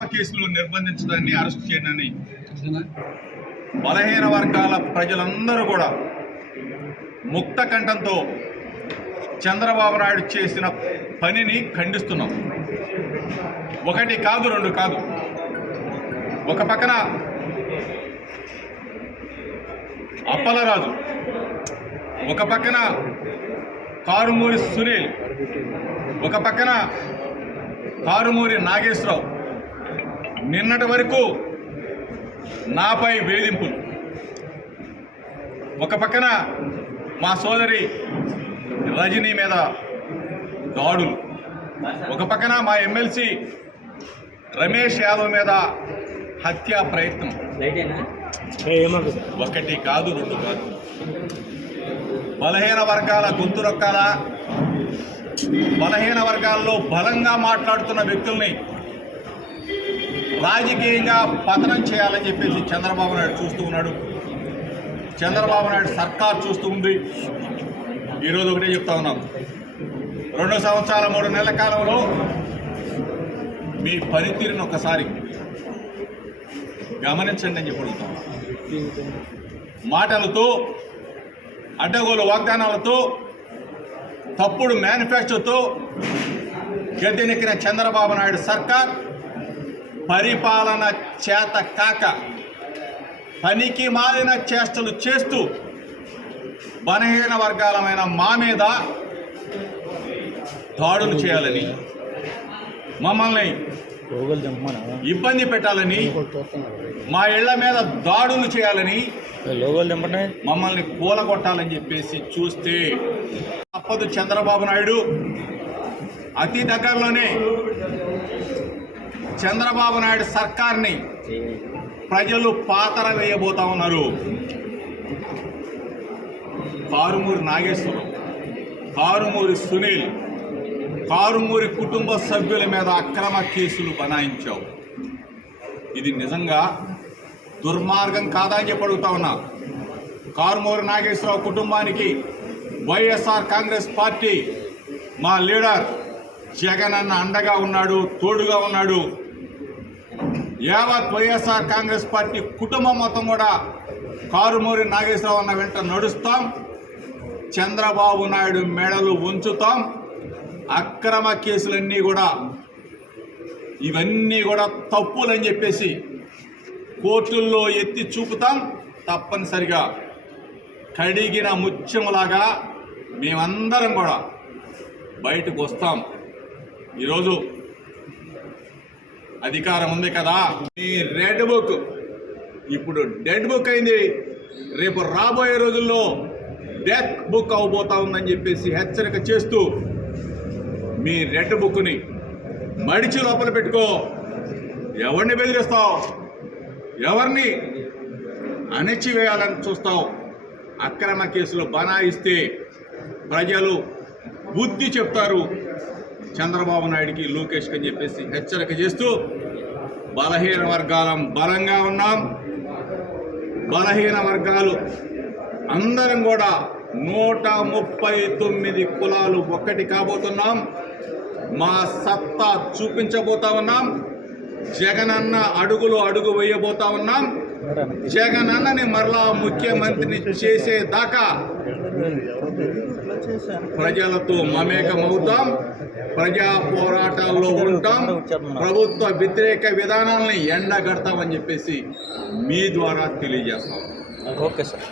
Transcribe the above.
కేసులు నిర్బంధించడాన్ని, అరెస్ట్ చేయడాన్ని బలహీన వర్గాల ప్రజలందరూ కూడా ముక్త కంఠంతో చంద్రబాబు నాయుడు చేసిన పనిని ఖండిస్తున్నాం. ఒకటి కాదు, రెండు కాదు. ఒక పక్కన అప్పలరాజు, ఒక పక్కన కారుమూరి సునీల్, ఒక పక్కన కారుమూరి నాగేశ్వరరావు నిన్నటి వరకు నాపై వేధింపులు, ఒక పక్కన మా సోదరి రజనీ మీద దాడులు, ఒక పక్కన మా ఎమ్మెల్సీ రమేష్ యాదవ్ మీద హత్యా ప్రయత్నం. ఒకటి కాదు, రెండు కాదు. బలహీన వర్గాల గొంతు రొక్కాల, బలహీన వర్గాల్లో బలంగా మాట్లాడుతున్న వ్యక్తుల్ని రాజకీయంగా పతనం చేయాలని చెప్పేసి చంద్రబాబు నాయుడు చూస్తూ ఉన్నాడు. చంద్రబాబు నాయుడు సర్కార్ చూస్తూ ఉంది. ఈరోజు ఒకటే చెప్తా ఉన్నాం, 2 సంవత్సరాల 3 నెలల కాలంలో మీ పనితీరును ఒకసారి గమనించండి అని చెప్పి అడుగుతాం. మాటలతో, అడ్డగోలు వాగ్దానాలతో, తప్పుడు మేనిఫెస్టోతో గద్దెనెక్కిన చంద్రబాబు నాయుడు సర్కార్ పరిపాలన చేత కాక పనికి మాలిన చేష్టలు చేస్తూ బలహీన వర్గాలమైన మా మీద దాడులు చేయాలని, మమ్మల్ని ఇబ్బంది పెట్టాలని, మా ఇళ్ల మీద దాడులు చేయాలని, మమ్మల్ని కూలగొట్టాలని చెప్పేసి చూస్తే తప్పదు. చంద్రబాబు నాయుడు అతి దగ్గరలోనే చంద్రబాబు నాయుడు సర్కార్ని ప్రజలు పాతర వేయబోతా ఉన్నారు. కారుమూరి నాగేశ్వరరావు, కారుమూరి సునీల్, కారుమూరి కుటుంబ సభ్యుల మీద అక్రమ కేసులు బనాయించావు. ఇది నిజంగా దుర్మార్గం కాదా అని చెప్పి అడుగుతా ఉన్నా. కారుమూరి నాగేశ్వరరావు కుటుంబానికి వైఎస్ఆర్ కాంగ్రెస్ పార్టీ మా లీడర్ జగన్ అన్న అండగా ఉన్నాడు, తోడుగా ఉన్నాడు. యావత్ వైఎస్ఆర్ కాంగ్రెస్ పార్టీ కుటుంబం మొత్తం కూడా కారుమూరి నాగేశ్వరరావు అన్న వెంట నడుస్తాం. చంద్రబాబు నాయుడు మెడలు ఉంచుతాం. అక్రమ కేసులన్నీ కూడా, ఇవన్నీ కూడా తప్పులని చెప్పేసి కోర్టుల్లో ఎత్తి చూపుతాం. తప్పనిసరిగా కడిగిన ముత్యములాగా మేమందరం కూడా బయటకు వస్తాం. ఈరోజు అధికారం ఉంది కదా, ఈ రెడ్ బుక్ ఇప్పుడు డెడ్ బుక్ అయింది. రేపు రాబోయే రోజుల్లో డెత్ బుక్ అవబోతా ఉందని చెప్పేసి హెచ్చరిక చేస్తూ మీ రెడ్ బుక్ని మడిచి లోపల పెట్టుకో. ఎవరిని బెదిరిస్తావు, ఎవరిని అణచివేయాలని చూస్తావు. అక్రమ కేసులు బనాయిస్తే ప్రజలు బుద్ధి చెప్తారు చంద్రబాబు నాయుడికి, లోకేష్కి అని చెప్పేసి హెచ్చరిక చేస్తూ బలహీన వర్గాలం బలంగా ఉన్నాం. బలహీన వర్గాలు అందరం కూడా 139 కులాలు ఒక్కటి కాబోతున్నాం. మా సత్తా చూపించబోతా ఉన్నాం. జగనన్న అడుగు వేయబోతా ఉన్నాం. జగనన్నని మరలా ముఖ్యమంత్రిని చేసేదాకా ప్రజలతో మమేకమవుతాం. ప్రజా పోరాటాల్లో ఉంటాం. ప్రభుత్వ వ్యతిరేక విధానాలని ఎండగడతామని చెప్పేసి మీ ద్వారా తెలియజేస్తాం. Okay sir.